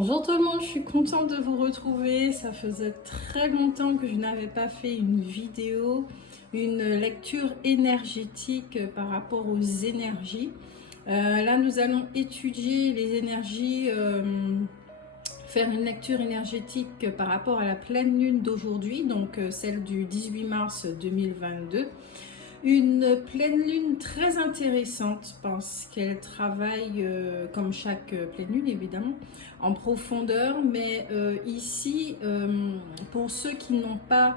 Bonjour tout le monde, je suis contente de vous retrouver. Ça faisait très longtemps que je n'avais pas fait une vidéo, une lecture énergétique par rapport aux énergies. Là, nous allons étudier les énergies, faire une lecture énergétique par rapport à la pleine lune d'aujourd'hui, donc celle du 18 mars 2022. Une pleine lune très intéressante parce qu'elle travaille, comme chaque pleine lune évidemment, en profondeur. Mais ici, pour ceux qui n'ont pas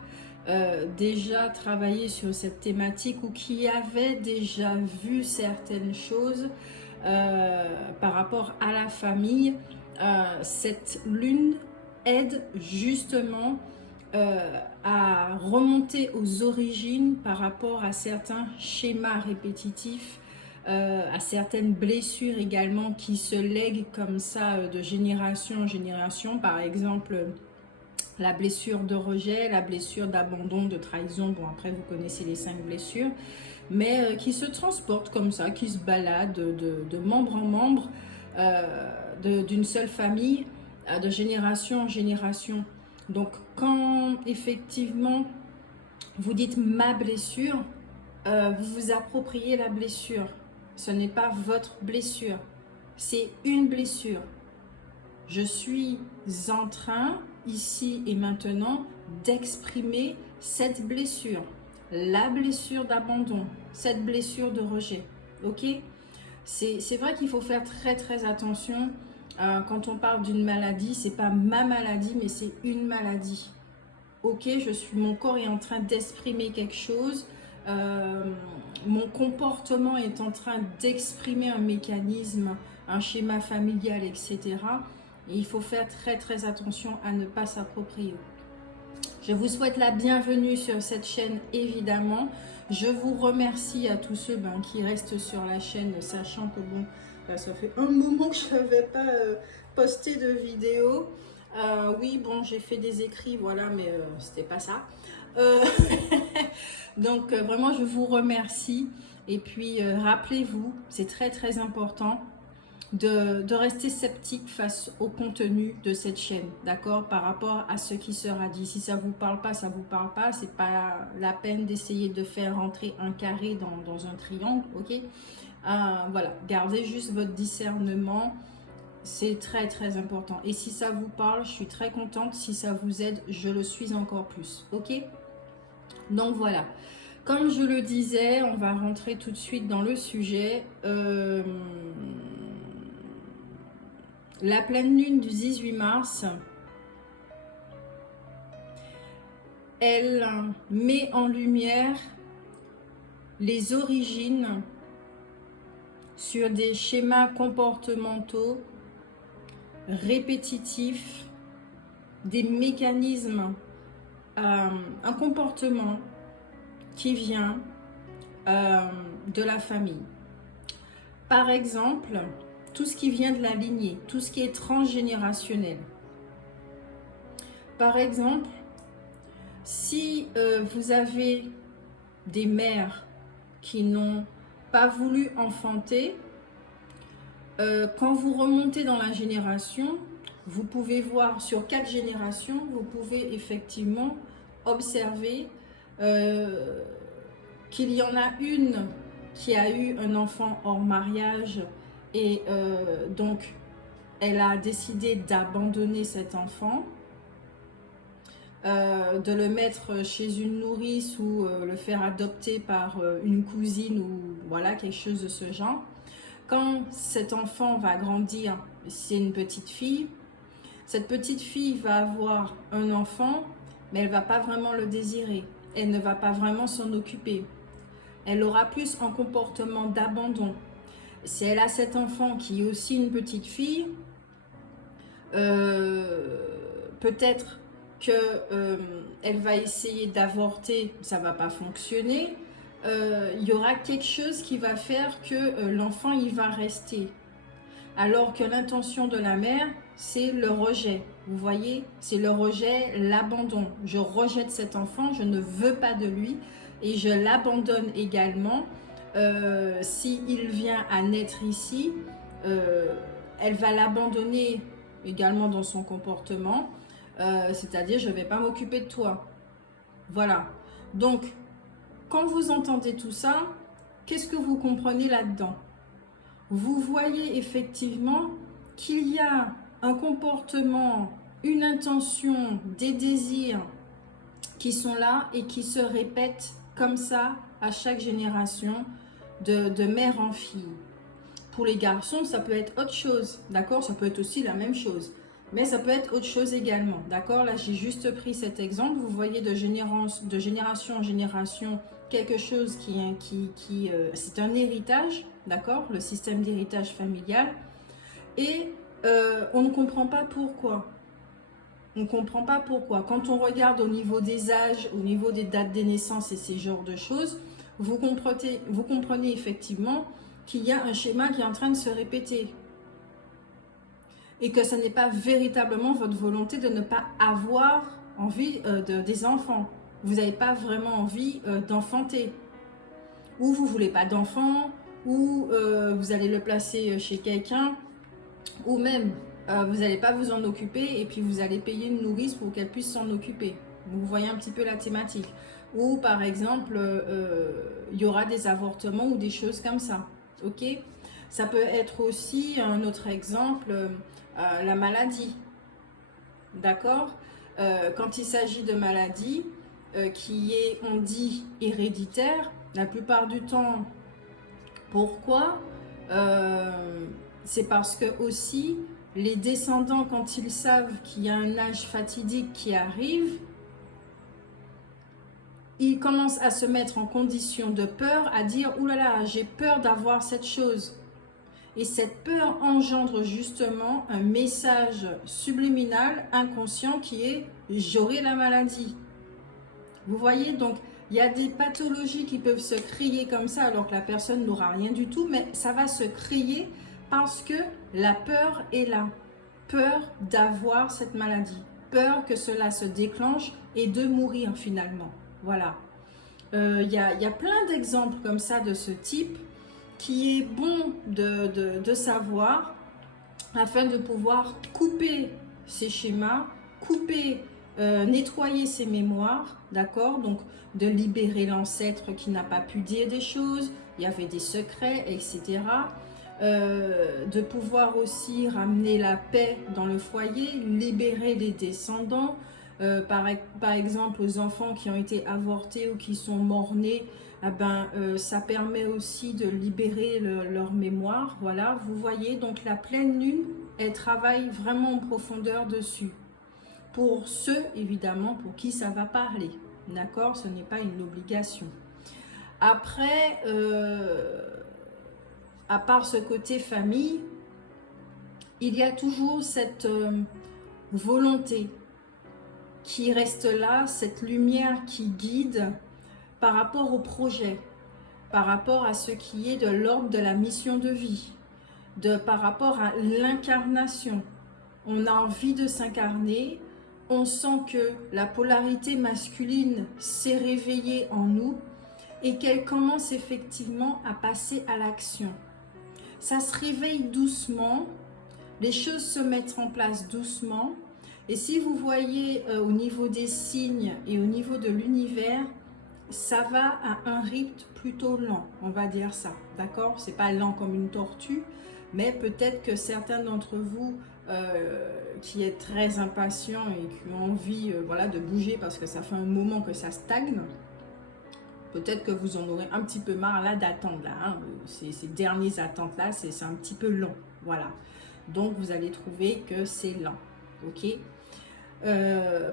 déjà travaillé sur cette thématique ou qui avaient déjà vu certaines choses par rapport à la famille, cette lune aide justement à remonter aux origines par rapport à certains schémas répétitifs, à certaines blessures également qui se lèguent comme ça de génération en génération. Par exemple, la blessure de rejet, la blessure d'abandon, de trahison. Bon, après, vous connaissez les 5 blessures, mais qui se transportent comme ça, qui se baladent de membre en membre d'une seule famille, de génération en génération. Donc, quand effectivement vous dites ma blessure, vous vous appropriez la blessure. Ce n'est pas votre blessure, c'est une blessure. Je suis en train, ici et maintenant, d'exprimer cette blessure. La blessure d'abandon, cette blessure de rejet. Ok? C'est vrai qu'il faut faire très attention. Quand on parle d'une maladie, c'est pas ma maladie, mais c'est une maladie. Ok, mon corps est en train d'exprimer quelque chose. Mon comportement est en train d'exprimer un mécanisme, un schéma familial, etc. Et il faut faire très attention à ne pas s'approprier. Je vous souhaite la bienvenue sur cette chaîne, évidemment. Je vous remercie à tous ceux qui restent sur la chaîne, sachant que bon, là, ça fait un moment que je n'avais pas posté de vidéo. Oui, bon, j'ai fait des écrits, voilà, mais c'était pas ça. Donc, vraiment, je vous remercie. Et puis, rappelez-vous, c'est très important de rester sceptique face au contenu de cette chaîne, d'accord, par rapport à ce qui sera dit. Si ça vous parle pas, ça vous parle pas, c'est pas la peine d'essayer de faire rentrer un carré dans un triangle, ok. Voilà, gardez juste votre discernement, c'est très important. Et si ça vous parle, je suis très contente. Si ça vous aide, je le suis encore plus, ok. Donc voilà, comme je le disais, on va rentrer tout de suite dans le sujet. La pleine lune du 18 mars, elle met en lumière les origines sur des schémas comportementaux répétitifs, des mécanismes, un comportement qui vient de la famille. Par exemple, tout ce qui vient de la lignée, tout ce qui est transgénérationnel. Par exemple, si vous avez des mères qui n'ont pas voulu enfanter, quand vous remontez dans la génération, vous pouvez voir sur 4 générations, vous pouvez effectivement observer qu'il y en a une qui a eu un enfant hors mariage et donc elle a décidé d'abandonner cet enfant, de le mettre chez une nourrice ou le faire adopter par une cousine ou voilà, quelque chose de ce genre. Quand cet enfant va grandir, c'est une petite fille, cette petite fille va avoir un enfant, mais elle ne va pas vraiment le désirer, elle ne va pas vraiment s'en occuper. Elle aura plus un comportement d'abandon. Si elle a cet enfant qui est aussi une petite fille, peut-être qu'elle va essayer d'avorter, ça ne va pas fonctionner. Il y aura quelque chose qui va faire que l'enfant il va rester. Alors que l'intention de la mère, c'est le rejet. Vous voyez, c'est le rejet, l'abandon. Je rejette cet enfant, je ne veux pas de lui et je l'abandonne également. S'il vient à naître ici, elle va l'abandonner également dans son comportement, c'est-à-dire je ne vais pas m'occuper de toi. Voilà. Donc, quand vous entendez tout ça, qu'est-ce que vous comprenez là-dedans? Vous voyez effectivement qu'il y a un comportement, une intention, des désirs qui sont là et qui se répètent comme ça à chaque génération de mère en fille. Pour les garçons, ça peut être autre chose, d'accord? Ça peut être aussi la même chose, mais ça peut être autre chose également, d'accord? Là, j'ai juste pris cet exemple. Vous voyez de génération en génération quelque chose c'est un héritage, d'accord? Le système d'héritage familial. Et on ne comprend pas pourquoi. On ne comprend pas pourquoi. Quand on regarde au niveau des âges, au niveau des dates des naissances et ces genres de choses, vous comprenez effectivement qu'il y a un schéma qui est en train de se répéter. Et que ce n'est pas véritablement votre volonté de ne pas avoir envie des enfants. Vous n'avez pas vraiment envie d'enfanter. Ou vous ne voulez pas d'enfant, ou vous allez le placer chez quelqu'un, ou même vous n'allez pas vous en occuper et puis vous allez payer une nourrice pour qu'elle puisse s'en occuper. Vous voyez un petit peu la thématique. Ou par exemple, il y aura des avortements ou des choses comme ça. Ok? Ça peut être aussi un autre exemple, la maladie. D'accord? Quand il s'agit de maladies qui est, on dit, héréditaire, la plupart du temps, pourquoi? C'est parce que aussi, les descendants, quand ils savent qu'il y a un âge fatidique qui arrive, ils commencent à se mettre en condition de peur, à dire « Ouh là là, j'ai peur d'avoir cette chose ». Et cette peur engendre justement un message subliminal, inconscient, qui est « j'aurai la maladie ». Vous voyez, donc il y a des pathologies qui peuvent se créer comme ça alors que la personne n'aura rien du tout, mais ça va se créer parce que la peur est là. Peur d'avoir cette maladie. Peur que cela se déclenche et de mourir finalement. Voilà. Il y a plein d'exemples comme ça de ce type qui est bon de savoir afin de pouvoir couper ces schémas, nettoyer ses mémoires, d'accord? Donc, de libérer l'ancêtre qui n'a pas pu dire des choses, il y avait des secrets, etc. De pouvoir aussi ramener la paix dans le foyer, libérer les descendants, par exemple aux enfants qui ont été avortés ou qui sont morts-nés, ça permet aussi de libérer leur mémoire. Voilà, vous voyez, donc la pleine lune, elle travaille vraiment en profondeur dessus. Pour ceux, évidemment, pour qui ça va parler. D'accord? Ce n'est pas une obligation. Après, à part ce côté famille, il y a toujours cette volonté qui reste là, cette lumière qui guide par rapport au projet, par rapport à ce qui est de l'ordre de la mission de vie, par rapport à l'incarnation. On a envie de s'incarner, on sent que la polarité masculine s'est réveillée en nous et qu'elle commence effectivement à passer à l'action. Ça se réveille doucement, les choses se mettent en place doucement. Et si vous voyez au niveau des signes et au niveau de l'univers, ça va à un rythme plutôt lent, on va dire ça, d'accord? C'est pas lent comme une tortue, mais peut-être que certains d'entre vous qui êtes très impatients et qui ont envie voilà, de bouger parce que ça fait un moment que ça stagne, peut-être que vous en aurez un petit peu marre là d'attendre là, hein. Ces dernières attentes là, c'est un petit peu long, voilà. Donc vous allez trouver que c'est lent, ok?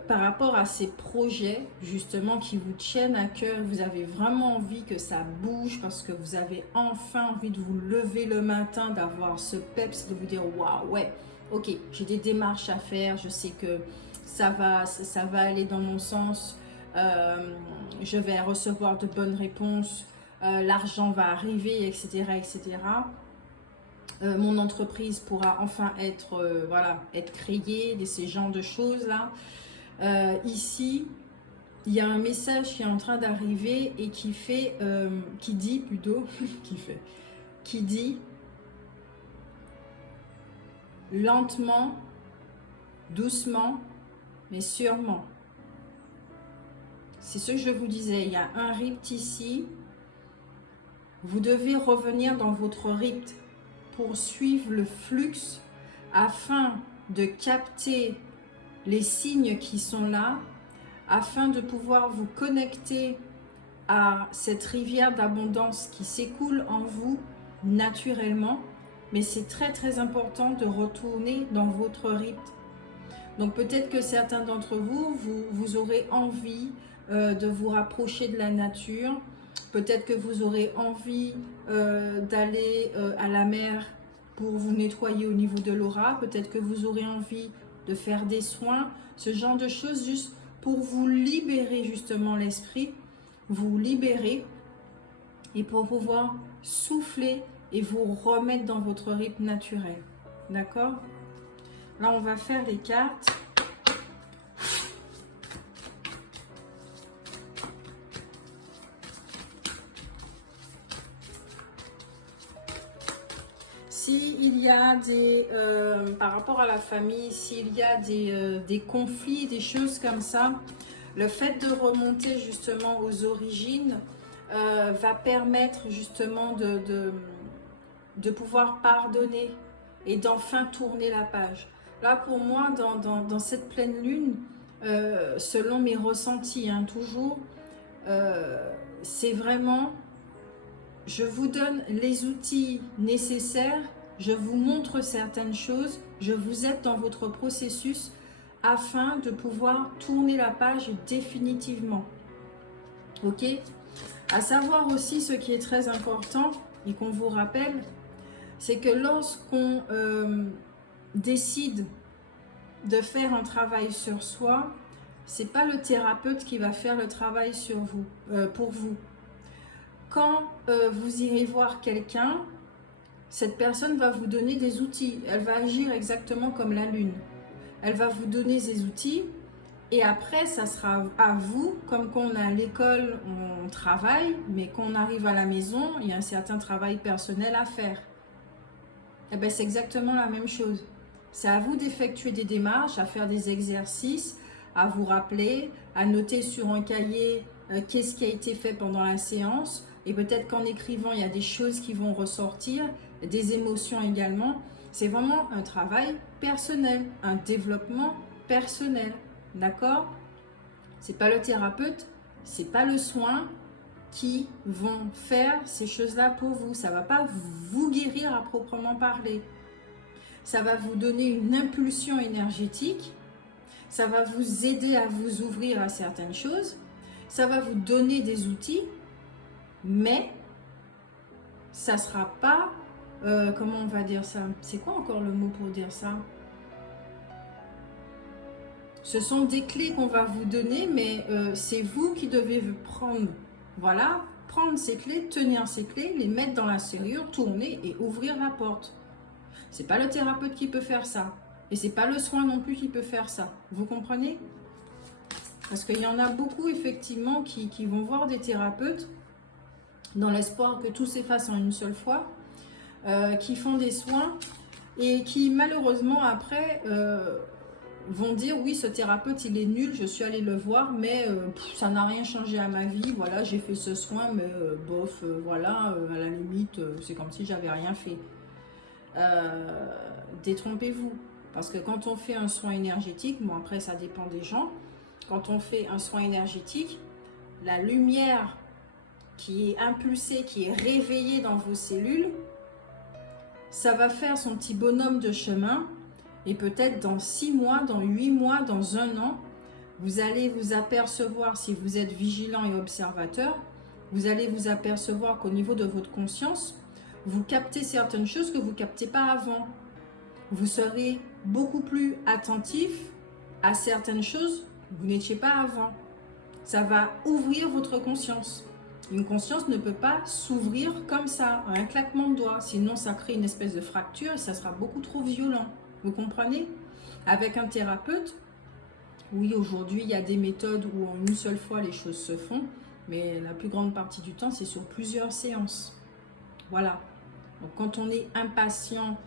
Par rapport à ces projets justement qui vous tiennent à cœur, vous avez vraiment envie que ça bouge parce que vous avez enfin envie de vous lever le matin, d'avoir ce peps, de vous dire waouh, ouais, ok, j'ai des démarches à faire, je sais que ça va aller dans mon sens, je vais recevoir de bonnes réponses, l'argent va arriver, etc., etc. Mon entreprise pourra enfin être, être créée, ces genres de choses là. Ici, il y a un message qui est en train d'arriver et qui dit lentement, doucement, mais sûrement. C'est ce que je vous disais, il y a un ript ici. Vous devez revenir dans votre ript pour suivre le flux afin de capter les signes qui sont là, afin de pouvoir vous connecter à cette rivière d'abondance qui s'écoule en vous naturellement. Mais c'est très très important de retourner dans votre ript. Donc peut-être que certains d'entre vous, vous aurez envie de vous rapprocher de la nature. Peut-être que vous aurez envie d'aller à la mer pour vous nettoyer au niveau de l'aura. Peut-être que vous aurez envie de faire des soins. Ce genre de choses juste pour vous libérer justement l'esprit. Vous libérer et pour pouvoir souffler et vous remettre dans votre rythme naturel. D'accord? Là, on va faire les cartes. S'il y a des, par rapport à la famille, s'il y a des conflits, des choses comme ça, le fait de remonter justement aux origines va permettre justement de pouvoir pardonner et d'enfin tourner la page. Là, pour moi, dans cette pleine lune, selon mes ressentis, hein, toujours, c'est vraiment, je vous donne les outils nécessaires, je vous montre certaines choses, je vous aide dans votre processus afin de pouvoir tourner la page définitivement. Ok? À savoir aussi, ce qui est très important et qu'on vous rappelle, c'est que lorsqu'on décide de faire un travail sur soi, c'est pas le thérapeute qui va faire le travail sur vous, pour vous. Quand vous irez voir quelqu'un, cette personne va vous donner des outils. Elle va agir exactement comme la lune. Elle va vous donner des outils et après, ça sera à vous, comme quand on est à l'école, on travaille, mais quand on arrive à la maison, il y a un certain travail personnel à faire. Et bien, c'est exactement la même chose. C'est à vous d'effectuer des démarches, à faire des exercices, à vous rappeler, à noter sur un cahier qu'est-ce qui a été fait pendant la séance. Et peut-être qu'en écrivant, il y a des choses qui vont ressortir, des émotions également. C'est vraiment un travail personnel, un développement personnel. D'accord? C'est pas le thérapeute, c'est pas le soin qui vont faire ces choses-là pour vous. Ça va pas vous guérir à proprement parler. Ça va vous donner une impulsion énergétique. Ça va vous aider à vous ouvrir à certaines choses. Ça va vous donner des outils. Mais ça sera pas... comment on va dire ça? C'est quoi encore le mot pour dire ça? Ce sont des clés qu'on va vous donner, mais c'est vous qui devez prendre, voilà, prendre ces clés, tenir ces clés, les mettre dans la serrure, tourner et ouvrir la porte. C'est pas le thérapeute qui peut faire ça. Et c'est pas le soin non plus qui peut faire ça. Vous comprenez? Parce qu'il y en a beaucoup, effectivement, qui vont voir des thérapeutes dans l'espoir que tout s'efface en une seule fois, qui font des soins et qui, malheureusement, après... vont dire oui, ce thérapeute il est nul, je suis allée le voir mais ça n'a rien changé à ma vie, voilà, j'ai fait ce soin mais bof, voilà, à la limite c'est comme si j'avais rien fait. Détrompez-vous, parce que quand on fait un soin énergétique, bon après ça dépend des gens, quand on fait un soin énergétique, la lumière qui est impulsée, qui est réveillée dans vos cellules, ça va faire son petit bonhomme de chemin. Et peut-être dans 6 mois, dans 8 mois, dans 1 an, vous allez vous apercevoir, si vous êtes vigilant et observateur, vous allez vous apercevoir qu'au niveau de votre conscience, vous captez certaines choses que vous ne captez pas avant. Vous serez beaucoup plus attentif à certaines choses que vous n'étiez pas avant. Ça va ouvrir votre conscience. Une conscience ne peut pas s'ouvrir comme ça, à un claquement de doigts. Sinon, ça crée une espèce de fracture et ça sera beaucoup trop violent. Vous comprenez? Avec un thérapeute, oui, aujourd'hui, il y a des méthodes où en une seule fois, les choses se font, mais la plus grande partie du temps, c'est sur plusieurs séances. Voilà. Donc, quand on est impatient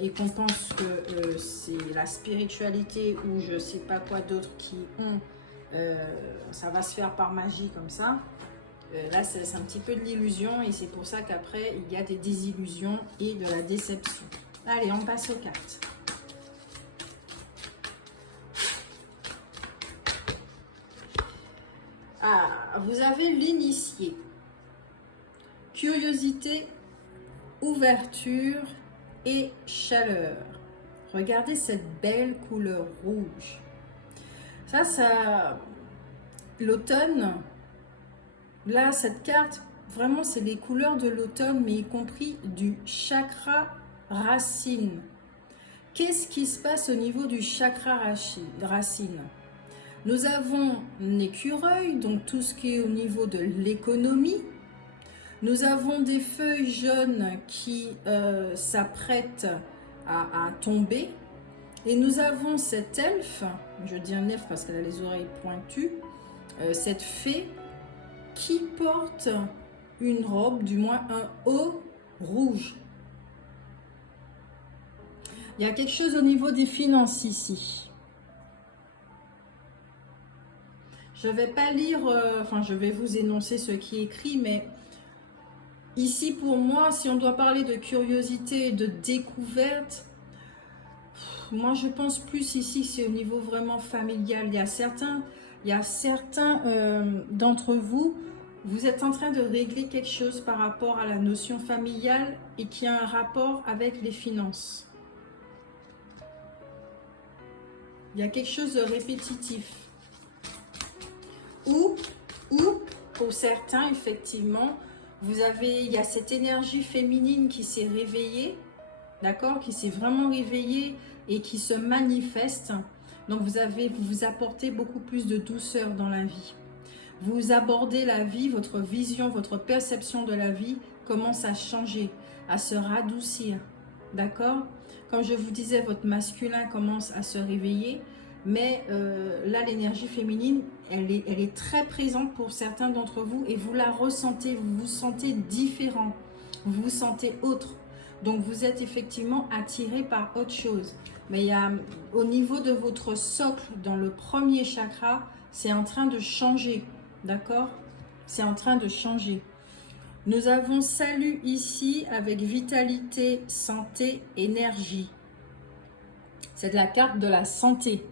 et qu'on pense que c'est la spiritualité ou je sais pas quoi d'autre qui ont, ça va se faire par magie comme ça. Là, c'est un petit peu de l'illusion et c'est pour ça qu'après, il y a des désillusions et de la déception. Allez, on passe aux cartes. Ah, vous avez l'initié. Curiosité, ouverture et chaleur. Regardez cette belle couleur rouge. Ça, l'automne, là, cette carte, vraiment, c'est les couleurs de l'automne, mais y compris du chakra racine. Qu'est-ce qui se passe au niveau du chakra racine? Nous avons un écureuil, donc tout ce qui est au niveau de l'économie. Nous avons des feuilles jaunes qui s'apprêtent à tomber. Et nous avons cet elfe, je dis un elfe parce qu'elle a les oreilles pointues, cette fée qui porte une robe, du moins un haut rouge. Il y a quelque chose au niveau des finances ici. Je ne vais pas lire, je vais vous énoncer ce qui est écrit, mais ici pour moi, si on doit parler de curiosité et de découverte, moi je pense plus ici, c'est au niveau vraiment familial. Il y a certains d'entre vous, vous êtes en train de régler quelque chose par rapport à la notion familiale et qui a un rapport avec les finances. Il y a quelque chose de répétitif. Ou pour certains, effectivement, il y a cette énergie féminine qui s'est réveillée, d'accord, qui s'est vraiment réveillée et qui se manifeste. Donc vous apportez beaucoup plus de douceur dans la vie. Vous abordez la vie, votre vision, votre perception de la vie commence à changer, à se radoucir, d'accord? Comme je vous disais, votre masculin commence à se réveiller. Mais là, l'énergie féminine, elle est très présente pour certains d'entre vous et vous la ressentez, vous vous sentez différent, vous vous sentez autre. Donc, vous êtes effectivement attiré par autre chose. Mais il y a, au niveau de votre socle, dans le premier chakra, c'est en train de changer, d'accord? C'est en train de changer. Nous avons salut ici avec vitalité, santé, énergie. C'est de la carte de la santé.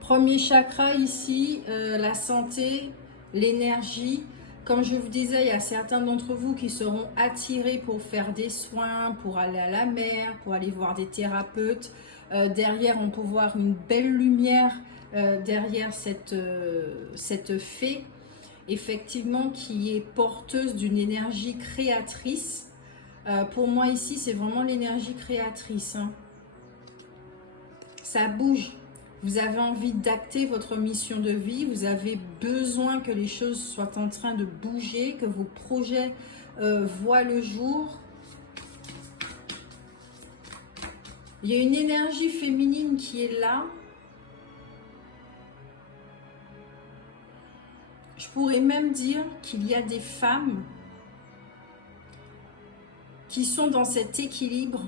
Premier chakra ici, la santé, l'énergie. Comme je vous disais, il y a certains d'entre vous qui seront attirés pour faire des soins, pour aller à la mer, pour aller voir des thérapeutes. Derrière, on peut voir une belle lumière derrière cette fée, effectivement, qui est porteuse d'une énergie créatrice. Pour moi ici, c'est vraiment l'énergie créatrice, hein. Ça bouge. Vous avez envie d'acter votre mission de vie, vous avez besoin que les choses soient en train de bouger, que vos projets voient le jour. Il y a une énergie féminine qui est là. Je pourrais même dire qu'il y a des femmes qui sont dans cet équilibre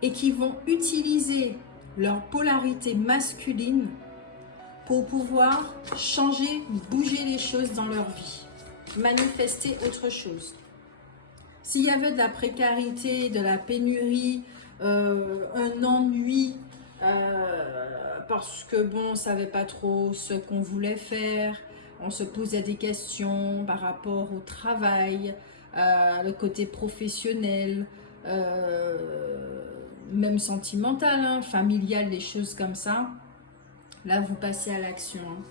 et qui vont utiliser leur polarité masculine pour pouvoir changer, bouger les choses dans leur vie, manifester autre chose. S'il y avait de la précarité, de la pénurie, un ennui, parce que bon, on ne savait pas trop ce qu'on voulait faire, on se posait des questions par rapport au travail, le côté professionnel, même sentimental, hein, familial, des choses comme ça. Là, vous passez à l'action. Hein.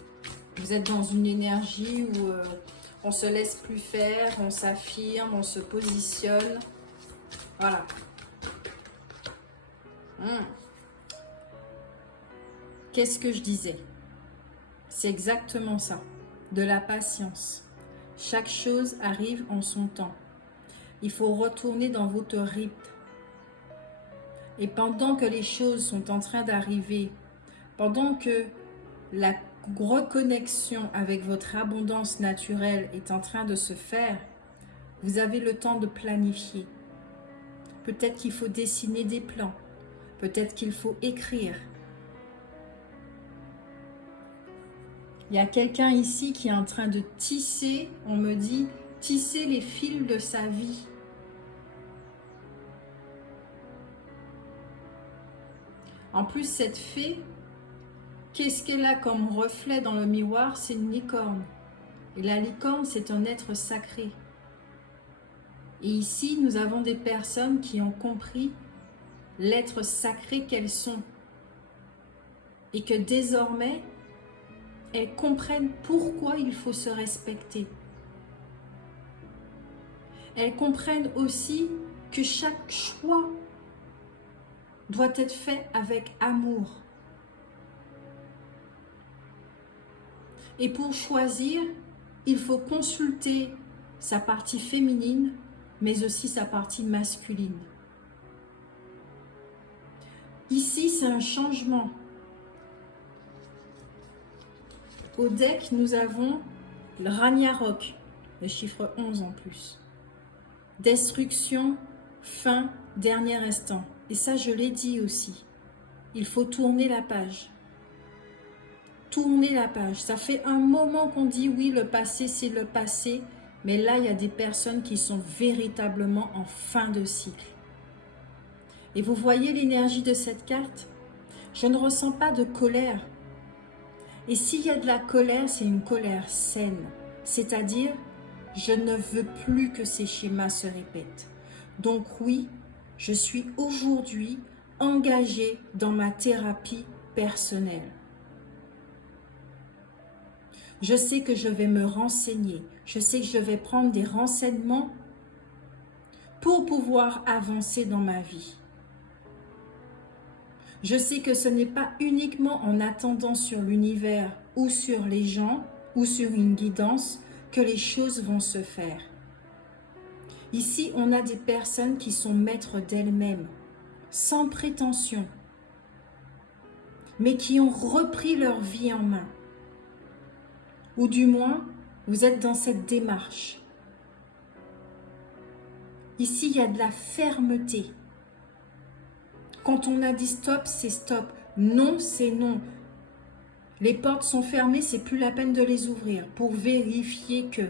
Vous êtes dans une énergie où on se laisse plus faire, on s'affirme, on se positionne. Voilà. Qu'est-ce que je disais? C'est exactement ça. De la patience. Chaque chose arrive en son temps. Il faut retourner dans votre rythme. Et pendant que les choses sont en train d'arriver, pendant que la reconnexion avec votre abondance naturelle est en train de se faire, vous avez le temps de planifier. Peut-être qu'il faut dessiner des plans. Peut-être qu'il faut écrire. Il y a quelqu'un ici qui est en train de tisser, on me dit, tisser les fils de sa vie. En plus, cette fée, qu'est-ce qu'elle a comme reflet dans le miroir? C'est une licorne. Et la licorne, c'est un être sacré. Et ici, nous avons des personnes qui ont compris l'être sacré qu'elles sont. Et que désormais, elles comprennent pourquoi il faut se respecter. Elles comprennent aussi que chaque choix doit être fait avec amour. Et pour choisir, il faut consulter sa partie féminine, mais aussi sa partie masculine. Ici, c'est un changement. Au deck, nous avons le Ragnarok, le chiffre 11 en plus. Destruction, fin, dernier instant. Et ça, je l'ai dit aussi. Il faut tourner la page. Tourner la page. Ça fait un moment qu'on dit oui, le passé, c'est le passé. Mais là, il y a des personnes qui sont véritablement en fin de cycle. Et vous voyez l'énergie de cette carte? Je ne ressens pas de colère. Et s'il y a de la colère, c'est une colère saine. C'est-à-dire, je ne veux plus que ces schémas se répètent. Donc oui, je suis aujourd'hui engagée dans ma thérapie personnelle. Je sais que je vais me renseigner. Je sais que je vais prendre des renseignements pour pouvoir avancer dans ma vie. Je sais que ce n'est pas uniquement en attendant sur l'univers ou sur les gens ou sur une guidance que les choses vont se faire. Ici, on a des personnes qui sont maîtres d'elles-mêmes, sans prétention, mais qui ont repris leur vie en main. Ou du moins, vous êtes dans cette démarche. Ici, il y a de la fermeté. Quand on a dit stop, c'est stop. Non, c'est non. Les portes sont fermées, c'est plus la peine de les ouvrir pour vérifier que.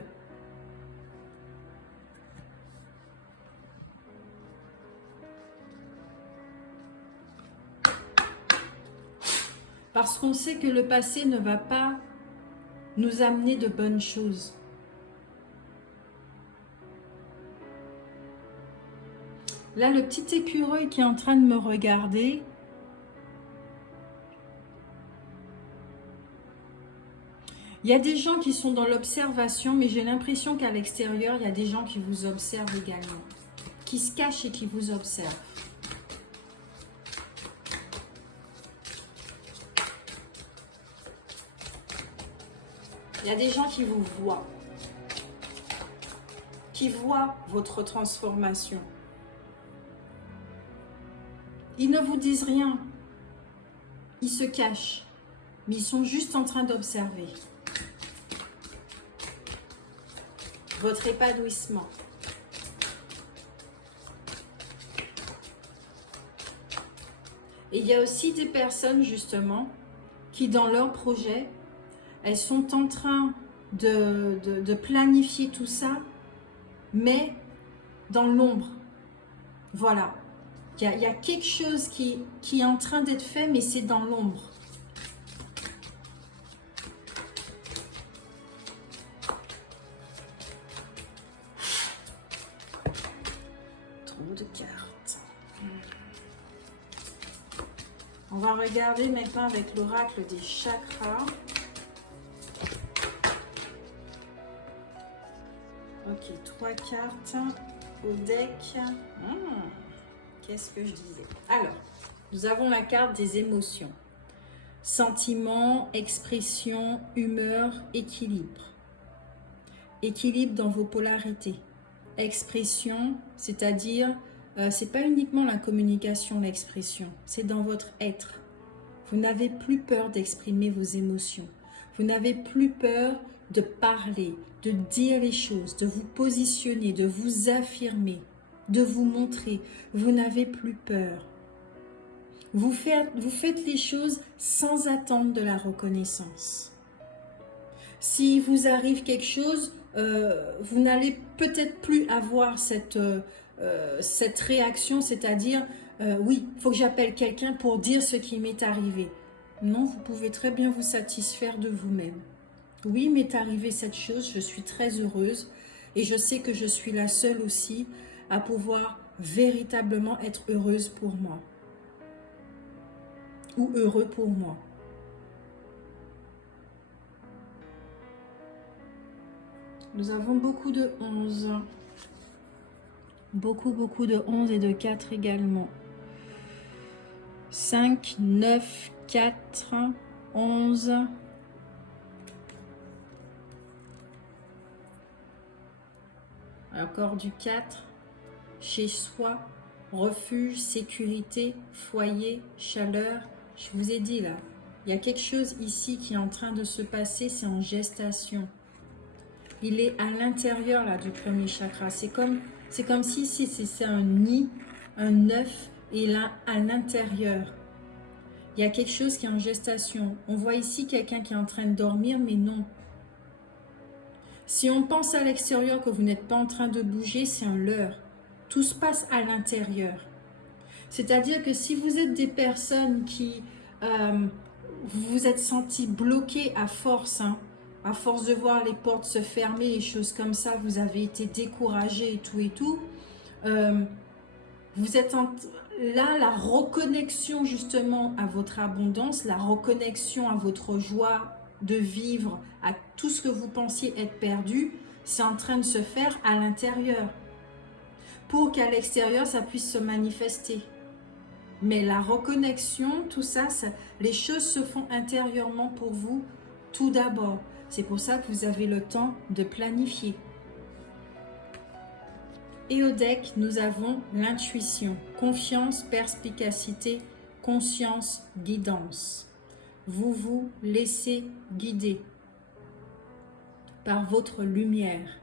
Parce qu'on sait que le passé ne va pas nous amener de bonnes choses. Là, le petit écureuil qui est en train de me regarder, il y a des gens qui sont dans l'observation, mais j'ai l'impression qu'à l'extérieur, il y a des gens qui vous observent également, qui se cachent et qui vous observent. Il y a des gens qui vous voient, qui voient votre transformation. Ils ne vous disent rien, ils se cachent, mais ils sont juste en train d'observer votre épanouissement. Et il y a aussi des personnes justement qui dans leur projet, elles sont en train de planifier tout ça, mais dans l'ombre. Voilà. Il y a quelque chose qui est en train d'être fait, mais c'est dans l'ombre. Trop de cartes. On va regarder maintenant avec l'oracle des chakras. Ok, 3 cartes au deck. Qu'est-ce que je disais? Alors, nous avons la carte des émotions. Sentiments, expression, humeur, équilibre. Équilibre dans vos polarités. Expression, c'est-à-dire, c'est pas uniquement la communication, l'expression, c'est dans votre être. Vous n'avez plus peur d'exprimer vos émotions. Vous n'avez plus peur de parler, de dire les choses, de vous positionner, de vous affirmer, de vous montrer. Vous n'avez plus peur. Vous faites les choses sans attendre de la reconnaissance. Si vous arrive quelque chose, vous n'allez peut-être plus avoir cette réaction, c'est-à-dire, oui, il faut que j'appelle quelqu'un pour dire ce qui m'est arrivé. Non, vous pouvez très bien vous satisfaire de vous-même. Oui, m'est arrivé cette chose, je suis très heureuse et je sais que je suis la seule aussi à pouvoir véritablement être heureuse pour moi. Ou heureux pour moi. Nous avons beaucoup de 11. Beaucoup de 11 et de 4 également. 5, 9, 4, 11. Encore du 4. Chez soi, refuge, sécurité, foyer, chaleur. Je vous ai dit là, il y a quelque chose ici qui est en train de se passer, c'est en gestation. Il est à l'intérieur là du premier chakra. C'est comme si c'est un nid, un œuf, et là à l'intérieur, il y a quelque chose qui est en gestation. On voit ici quelqu'un qui est en train de dormir, mais non. Si on pense à l'extérieur que vous n'êtes pas en train de bouger, c'est un leurre. Tout se passe à l'intérieur. C'est-à-dire que si vous êtes des personnes qui vous êtes sentis bloqués à force, à force de voir les portes se fermer et choses comme ça, vous avez été découragé et tout, vous êtes là, la reconnexion justement à votre abondance, la reconnexion à votre joie de vivre, à tout ce que vous pensiez être perdu, c'est en train de se faire à l'intérieur. Pour qu'à l'extérieur, ça puisse se manifester. Mais la reconnexion, tout ça, les choses se font intérieurement pour vous tout d'abord. C'est pour ça que vous avez le temps de planifier. Et au deck, nous avons l'intuition, confiance, perspicacité, conscience, guidance. Vous vous laissez guider par votre lumière.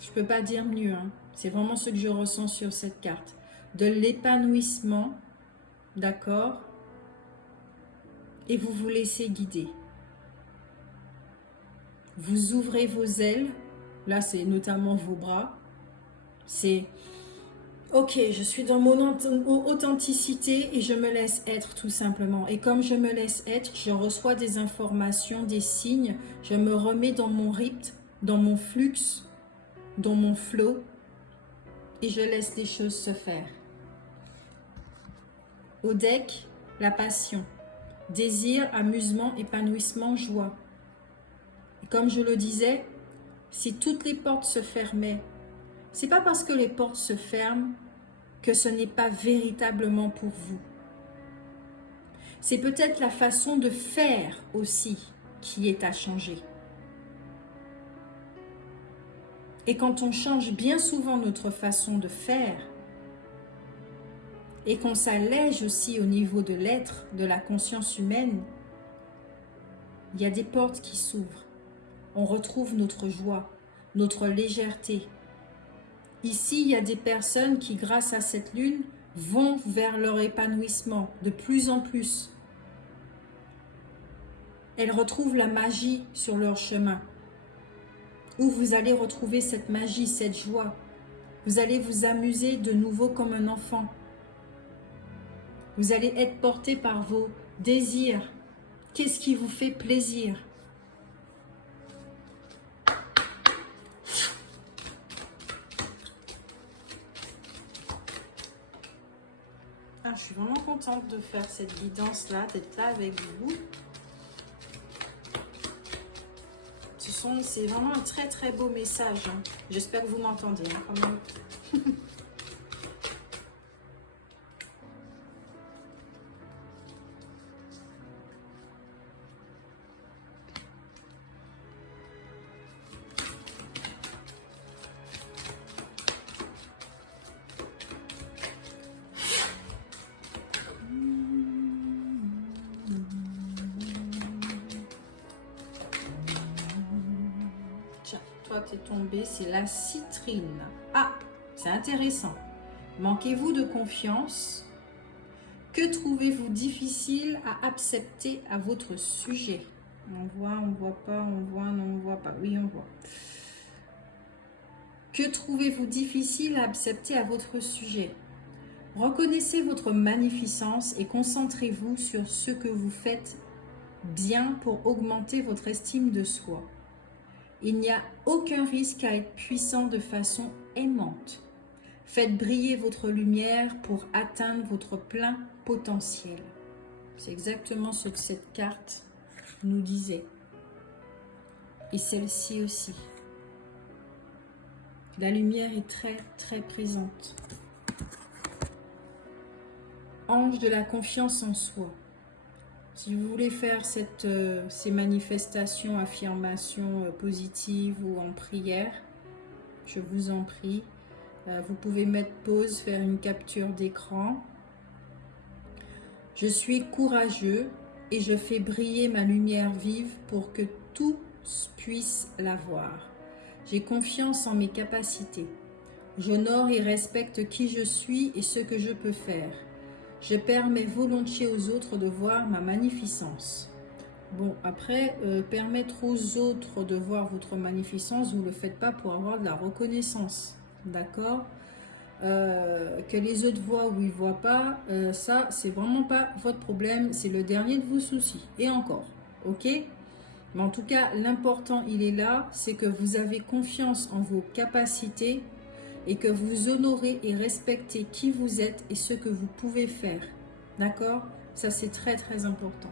Je ne peux pas dire mieux, c'est vraiment ce que je ressens sur cette carte. De l'épanouissement, d'accord? Et vous vous laissez guider. Vous ouvrez vos ailes, là c'est notamment vos bras. C'est ok, je suis dans mon authenticité et je me laisse être tout simplement. Et comme je me laisse être, je reçois des informations, des signes, je me remets dans mon rythme, dans mon flux, dans mon flow et je laisse les choses se faire. Au deck, la passion, désir, amusement, épanouissement, joie. Et comme je le disais, si toutes les portes se fermaient, c'est pas parce que les portes se ferment que ce n'est pas véritablement pour vous. C'est peut-être la façon de faire aussi qui est à changer. Et quand on change bien souvent notre façon de faire et qu'on s'allège aussi au niveau de l'être, de la conscience humaine, il y a des portes qui s'ouvrent. On retrouve notre joie, notre légèreté. Ici, il y a des personnes qui, grâce à cette lune, vont vers leur épanouissement de plus en plus. Elles retrouvent la magie sur leur chemin. Où vous allez retrouver cette magie, cette joie. Vous allez vous amuser de nouveau comme un enfant. Vous allez être porté par vos désirs. Qu'est-ce qui vous fait plaisir? Je suis vraiment contente de faire cette guidance-là, d'être là avec vous. C'est vraiment un très très beau message. J'espère que vous m'entendez quand même. toi t'es tombé, c'est la citrine. Ah, c'est intéressant. Manquez-vous de confiance? Que trouvez-vous difficile à accepter à votre sujet? On voit pas, on voit, non, on voit pas. Oui, on voit. Que trouvez-vous difficile à accepter à votre sujet? Reconnaissez votre magnificence et concentrez-vous sur ce que vous faites bien pour augmenter votre estime de soi. Il n'y a aucun risque à être puissant de façon aimante. Faites briller votre lumière pour atteindre votre plein potentiel. C'est exactement ce que cette carte nous disait. Et celle-ci aussi. La lumière est très, très présente. Ange de la confiance en soi. Si vous voulez faire ces manifestations, affirmations positives ou en prière, je vous en prie, vous pouvez mettre pause, faire une capture d'écran. Je suis courageux et je fais briller ma lumière vive pour que tous puissent la voir. J'ai confiance en mes capacités. J'honore et respecte qui je suis et ce que je peux faire. Je permets volontiers aux autres de voir ma magnificence. Bon, après, permettre aux autres de voir votre magnificence, vous ne le faites pas pour avoir de la reconnaissance. D'accord? Que les autres voient ou ils ne voient pas, ça, c'est vraiment pas votre problème. C'est le dernier de vos soucis. Et encore, ok? Mais en tout cas, l'important, il est là, c'est que vous avez confiance en vos capacités et que vous honorez et respectez qui vous êtes et ce que vous pouvez faire. D'accord? Ça, c'est très, très important.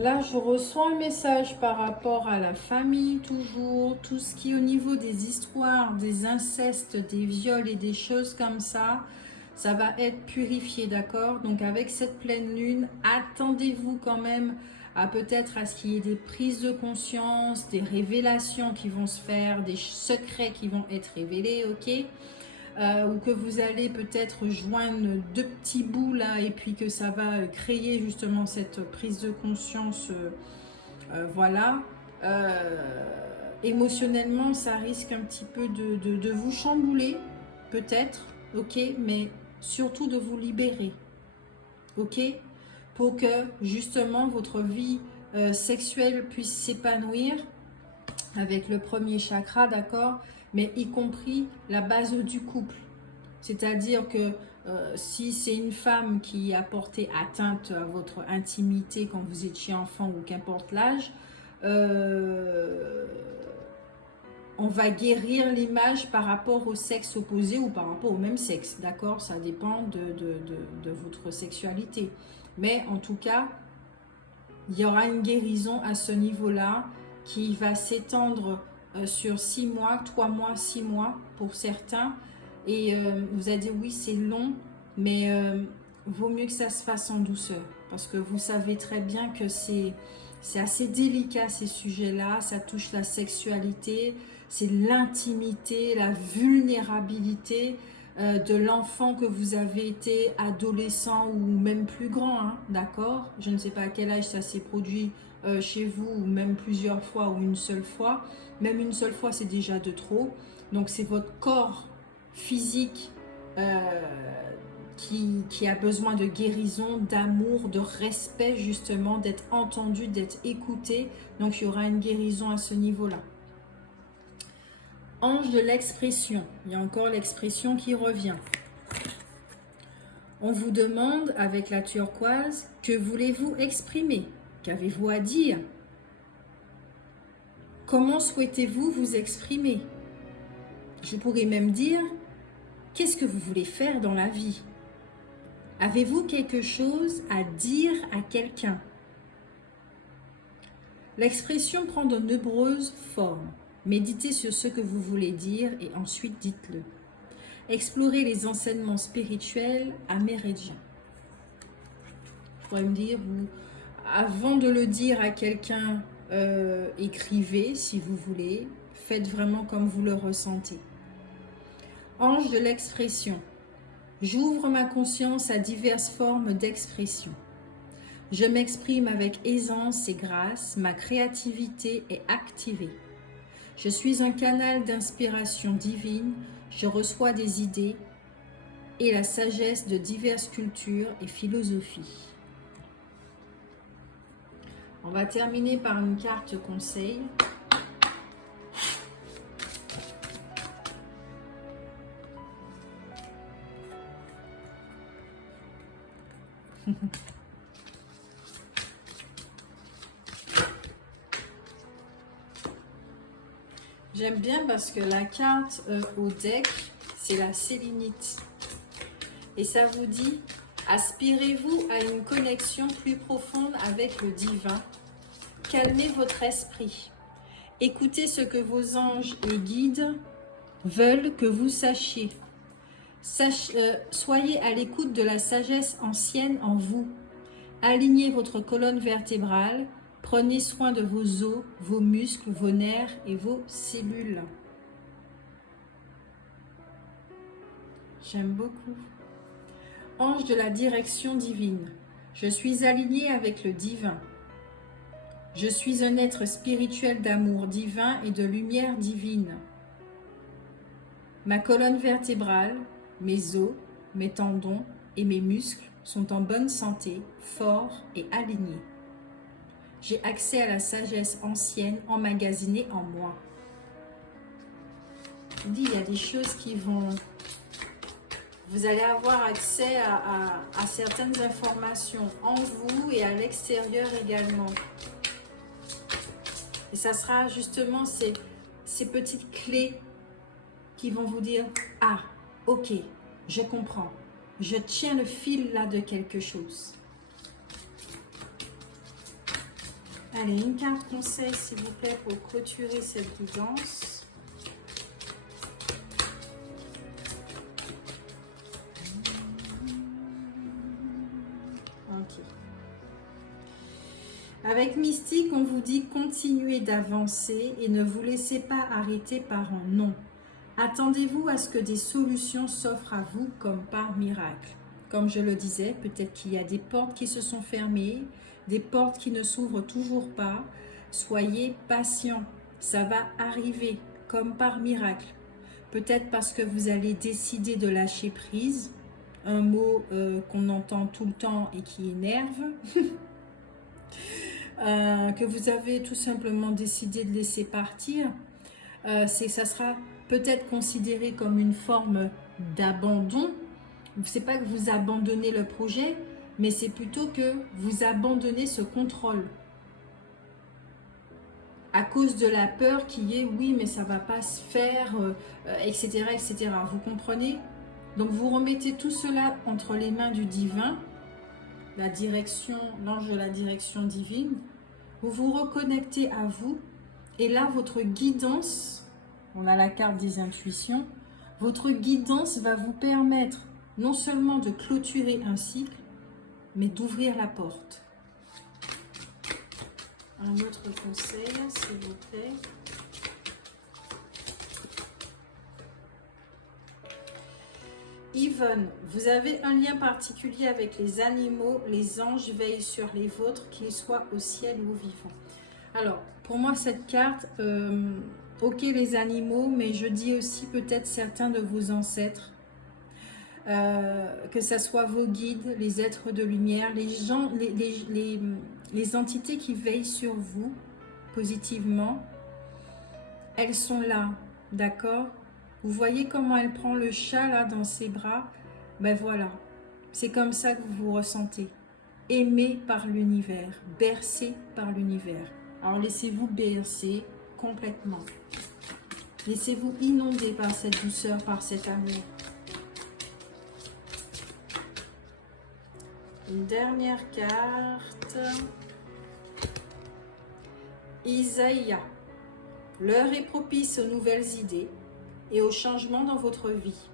Là, je reçois un message par rapport à la famille, toujours, tout ce qui est au niveau des histoires, des incestes, des viols et des choses comme ça va être purifié, d'accord? Donc, avec cette pleine lune, attendez-vous quand même à peut-être à ce qu'il y ait des prises de conscience, des révélations qui vont se faire, des secrets qui vont être révélés, ok? Ou que vous allez peut-être joindre deux petits bouts là et puis que ça va créer justement cette prise de conscience, voilà. Émotionnellement, ça risque un petit peu de vous chambouler, peut-être, ok, mais surtout de vous libérer, ok, pour que justement votre vie sexuelle puisse s'épanouir avec le premier chakra, d'accord, mais y compris la base du couple. C'est-à-dire que si c'est une femme qui a porté atteinte à votre intimité quand vous étiez enfant ou qu'importe l'âge, on va guérir l'image par rapport au sexe opposé ou par rapport au même sexe, d'accord? Ça dépend de votre sexualité. Mais en tout cas, il y aura une guérison à ce niveau-là qui va s'étendre sur 6 mois, 3 mois, 6 mois pour certains. Et vous allez dire oui, c'est long, mais vaut mieux que ça se fasse en douceur. Parce que vous savez très bien que c'est assez délicat ces sujets-là. Ça touche la sexualité, c'est l'intimité, la vulnérabilité de l'enfant que vous avez été adolescent ou même plus grand, hein, d'accord? Je ne sais pas à quel âge ça s'est produit chez vous, ou même plusieurs fois ou une seule fois. Même une seule fois, c'est déjà de trop. Donc c'est votre corps physique qui a besoin de guérison, d'amour, de respect justement, d'être entendu, d'être écouté. Donc il y aura une guérison à ce niveau-là. Ange de l'expression, il y a encore l'expression qui revient. On vous demande avec la turquoise, que voulez-vous exprimer? Qu'avez-vous à dire? Comment souhaitez-vous vous exprimer? Je pourrais même dire, qu'est-ce que vous voulez faire dans la vie? Avez-vous quelque chose à dire à quelqu'un? L'expression prend de nombreuses formes. Méditez sur ce que vous voulez dire et ensuite dites-le. Explorez les enseignements spirituels amérindiens. Je pourrais me dire, avant de le dire à quelqu'un, écrivez si vous voulez. Faites vraiment comme vous le ressentez. Ange de l'expression. J'ouvre ma conscience à diverses formes d'expression. Je m'exprime avec aisance et grâce, ma créativité est activée. Je suis un canal d'inspiration divine, je reçois des idées et la sagesse de diverses cultures et philosophies. On va terminer par une carte conseil. J'aime bien parce que la carte au deck, c'est la sélénite. Et ça vous dit, aspirez-vous à une connexion plus profonde avec le divin. Calmez votre esprit. Écoutez ce que vos anges et guides veulent que vous sachiez. Soyez à l'écoute de la sagesse ancienne en vous. Alignez votre colonne vertébrale. Prenez soin de vos os, vos muscles, vos nerfs et vos cellules. J'aime beaucoup. Ange de la direction divine. Je suis aligné avec le divin. Je suis un être spirituel d'amour divin et de lumière divine. Ma colonne vertébrale, mes os, mes tendons et mes muscles sont en bonne santé, forts et alignés. J'ai accès à la sagesse ancienne emmagasinée en moi. Il y a des choses qui vont... Vous allez avoir accès à certaines informations en vous et à l'extérieur également. Et ça sera justement ces petites clés qui vont vous dire « Ah, ok, je comprends. Je tiens le fil là de quelque chose. » Allez, une carte conseil s'il vous plaît pour clôturer cette guidance. Ok. Avec Mystique, on vous dit continuez d'avancer et ne vous laissez pas arrêter par un non. Attendez-vous à ce que des solutions s'offrent à vous comme par miracle. Comme je le disais, peut-être qu'il y a des portes qui se sont fermées, des portes qui ne s'ouvrent toujours pas. Soyez patient, ça va arriver comme par miracle. Peut-être parce que vous allez décider de lâcher prise, un mot qu'on entend tout le temps et qui énerve, que vous avez tout simplement décidé de laisser partir. Ça sera peut-être considéré comme une forme d'abandon. Ce n'est pas que vous abandonnez le projet, mais c'est plutôt que vous abandonnez ce contrôle. À cause de la peur qui est, oui, mais ça ne va pas se faire, etc., etc. Vous comprenez? Donc, vous remettez tout cela entre les mains du divin, la direction, l'ange de la direction divine. Vous vous reconnectez à vous. Et là, votre guidance, on a la carte des intuitions, votre guidance va vous permettre non seulement de clôturer un cycle, mais d'ouvrir la porte. Un autre conseil, s'il vous plaît. Yvonne, vous avez un lien particulier avec les animaux, les anges veillent sur les vôtres, qu'ils soient au ciel ou vivants. Alors, pour moi, cette carte, ok les animaux, mais je dis aussi peut-être certains de vos ancêtres, que ce soit vos guides, les êtres de lumière, les gens, les entités qui veillent sur vous positivement, elles sont là, d'accord? Vous voyez comment elle prend le chat là dans ses bras? Ben voilà, c'est comme ça que vous vous ressentez. Aimé par l'univers, bercé par l'univers. Alors laissez-vous bercer complètement. Laissez-vous inonder par cette douceur, par cet amour. Une dernière carte. Isaïa. L'heure est propice aux nouvelles idées et aux changements dans votre vie.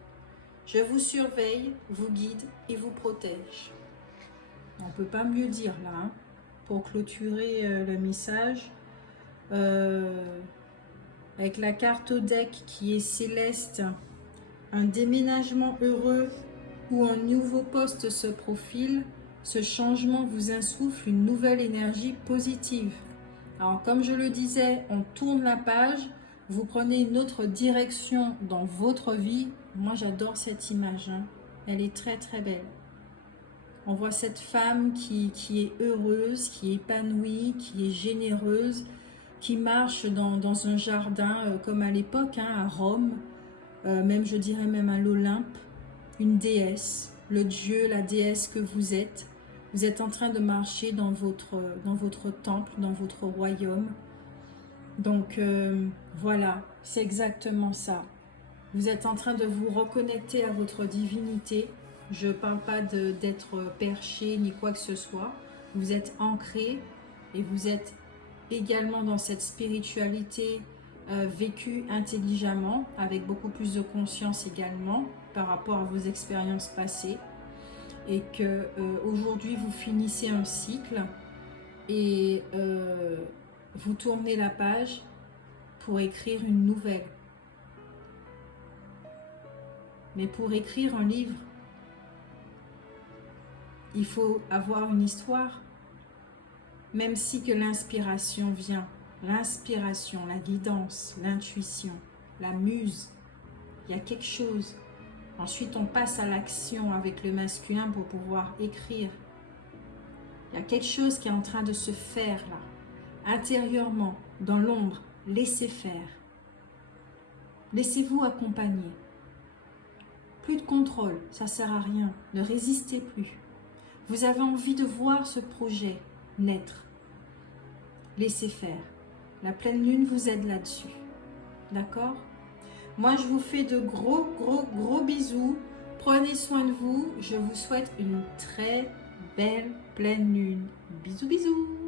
Je vous surveille, vous guide et vous protège. On ne peut pas mieux dire là. Hein. pour clôturer le message. Avec la carte au deck qui est céleste, un déménagement heureux ou un nouveau poste se profile. Ce changement vous insuffle une nouvelle énergie positive. Alors comme je le disais, on tourne la page, vous prenez une autre direction dans votre vie. Moi j'adore cette image, hein. Elle est très très belle. On voit cette femme qui est heureuse, qui est épanouie, qui est généreuse, qui marche dans un jardin comme à l'époque, hein, à Rome, même je dirais même à l'Olympe, une déesse, le dieu, la déesse que vous êtes. Vous êtes en train de marcher dans votre temple, dans votre royaume. Donc voilà, c'est exactement ça. Vous êtes en train de vous reconnecter à votre divinité. Je ne parle pas d'être perché ni quoi que ce soit. Vous êtes ancré et vous êtes également dans cette spiritualité vécue intelligemment, avec beaucoup plus de conscience également par rapport à vos expériences passées. Et que aujourd'hui vous finissez un cycle et vous tournez la page pour écrire une nouvelle. Mais pour écrire un livre, il faut avoir une histoire. Même si que l'inspiration vient, l'inspiration, la guidance, l'intuition, la muse, il y a quelque chose. Ensuite, on passe à l'action avec le masculin pour pouvoir écrire. Il y a quelque chose qui est en train de se faire là, intérieurement, dans l'ombre. Laissez faire. Laissez-vous accompagner. Plus de contrôle, ça ne sert à rien. Ne résistez plus. Vous avez envie de voir ce projet naître. Laissez faire. La pleine lune vous aide là-dessus. D'accord ? Moi, je vous fais de gros bisous. Prenez soin de vous. Je vous souhaite une très belle pleine lune. Bisous, bisous.